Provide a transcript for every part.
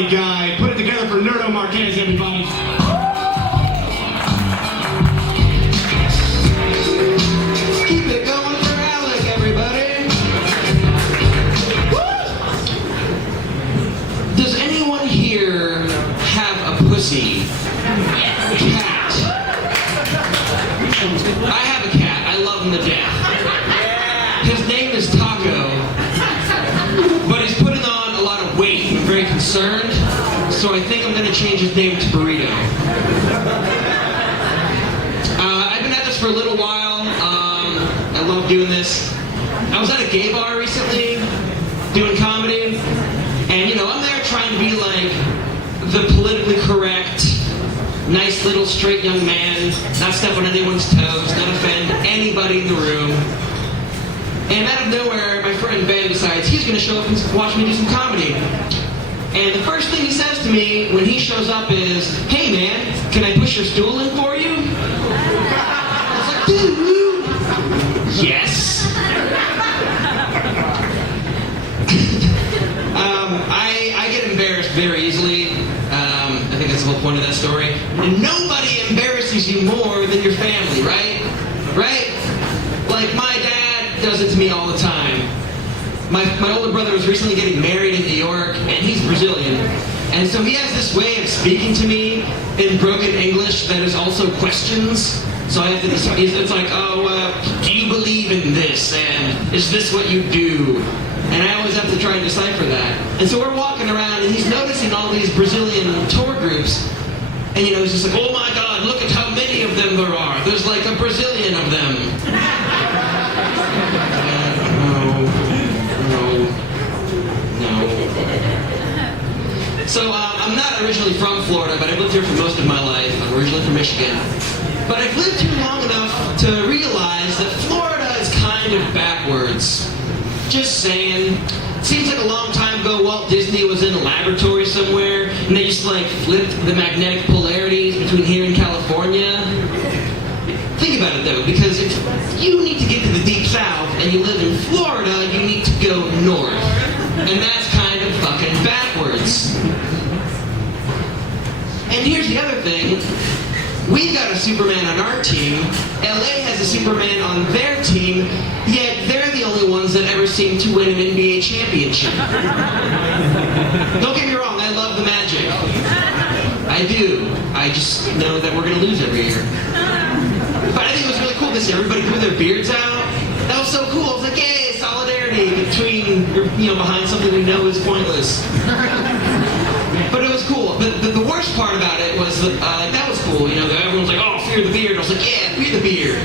funny guy. Put it together for Nerdo Marquez, everybody. Keep it going for Alec, everybody. Woo! Does anyone here have a pussy? Cat. I have a cat. I love him to death. His name is Taco, but he's putting on a lot of weight. I'm very concerned, so I think I'm going to change his name to Burrito. I've been at this for a little while. I love doing this. I was at a gay bar recently, doing comedy, and I'm there trying to be like the politically correct, nice little straight young man, not step on anyone's toes, not offend anybody in the room. And out of nowhere, my friend Ben decides he's going to show up and watch me do some comedy. And the first thing he says to me when he shows up is, "Hey man, can I push your stool in for you?" I was like, "Dude, yes." I get embarrassed very easily. I think that's the whole point of that story. And nobody embarrasses you more than your family, right? Right? Like my dad does it to me all the time. My older brother was recently getting married in New York, and he's Brazilian. And so he has this way of speaking to me in broken English that is also questions. So I have to decide. It's like, do you believe in this? And is this what you do? And I always have to try and decipher that. And so we're walking around, and he's noticing all these Brazilian tour groups. And he's just like, "Oh my God, look at how many of them there are. There's like a Brazilian of them." No. So I'm not originally from Florida, but I've lived here for most of my life. I'm originally from Michigan. But I've lived here long enough to realize that Florida is kind of backwards. Just saying. Seems like a long time ago Walt Disney was in a laboratory somewhere, and they just flipped the magnetic polarities between here and California. Think about it though, because if you need to get to the deep south and you live in Florida, you need to go north. And that's kind of fucking backwards. And here's the other thing. We've got a Superman on our team. LA has a Superman on their team, yet they're the only ones that ever seem to win an NBA championship. Don't get me wrong, I love the Magic. I do. I just know that we're going to lose every year. But I think it was really cool to see everybody grew their beards out. That was so cool. I was like, yay, solidarity between, behind something we know is pointless. But it was cool. But the worst part about it was that was cool. Everyone was like, "Oh, fear the beard." I was like, "Yeah, fear the beard."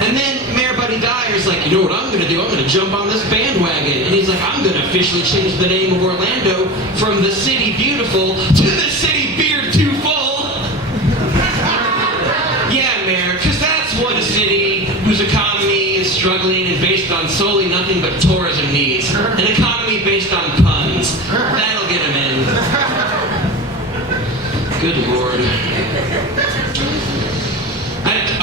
And then Mayor Buddy Dyer's like, "You know what I'm going to do? I'm going to jump on this bandwagon." And he's like, "I'm going to officially change the name of Orlando from the City Beautiful to the City Beard Too Full." Yeah, Mayor, because that's what a city whose economy is struggling and based on solely nothing but tourism needs. An economy based on puns. That'll get him in. Good Lord.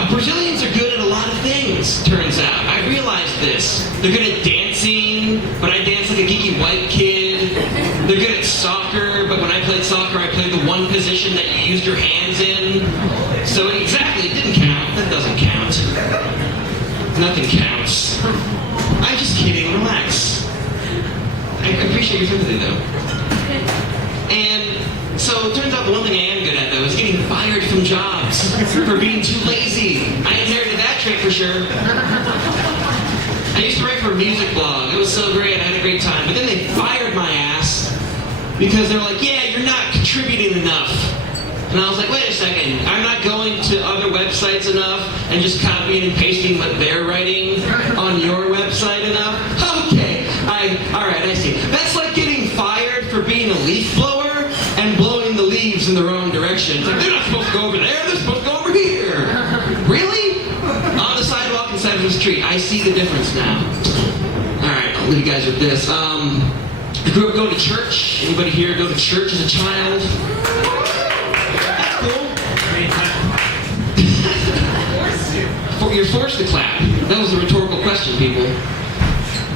Brazilians are good at a lot of things, turns out. I realized this. They're good at dancing, but I dance like a geeky white kid. They're good at soccer, but when I played soccer, I played the one position that you used your hands in. So exactly, it didn't count. That doesn't count. Nothing counts. I'm just kidding. Relax. I appreciate your sympathy, though. And so it turns out the one thing I am good at, though, is getting fired from jobs for being too lazy. I inherited that trick for sure. I used to write for a music blog. It was so great. I had a great time. But then they fired my ass because they were like, "Yeah, you're not contributing enough." And I was like, "Wait a second. I'm not going to other websites enough and just copying and pasting what they're writing on your website enough? Okay. All right, I see. That's like getting fired for being a leaf blower and blowing the leaves in the wrong direction. It's like, they're not supposed to go over there, they're supposed to go over here." Really? On the sidewalk inside of the street. I see the difference now. Alright, I'll leave you guys with this. I grew up going to church. Anybody here go to church as a child? That's cool. You're forced to clap. That was a rhetorical question, people.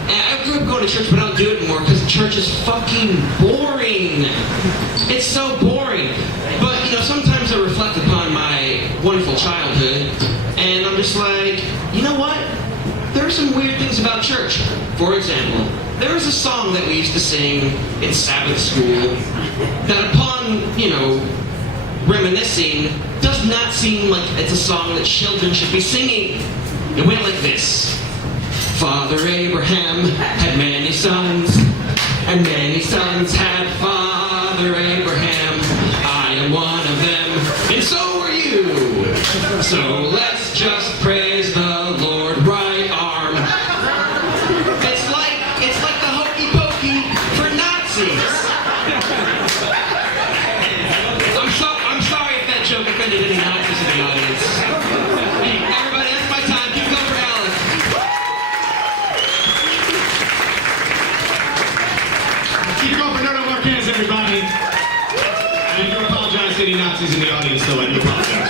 And I grew up going to church, but I don't do it anymore because church is fucking boring. It's so boring. But, sometimes I reflect upon my wonderful childhood, and I'm just like, you know what? There are some weird things about church. For example, there was a song that we used to sing in Sabbath school that upon, reminiscing, does not seem like it's a song that children should be singing. It went like this. Father Abraham had many sons, and many sons had Father Abraham. I am one of them, and so are you. So let's just praise the Lord, right arm. It's like the hokey pokey for Nazis. I'm sorry if that joke offended any Nazis in the audience. Hey, everybody, that's my time. Give it up for Alex. Keep it going for Nerdo Marquez, everybody. I do apologize to any Nazis in the audience, though. I do apologize.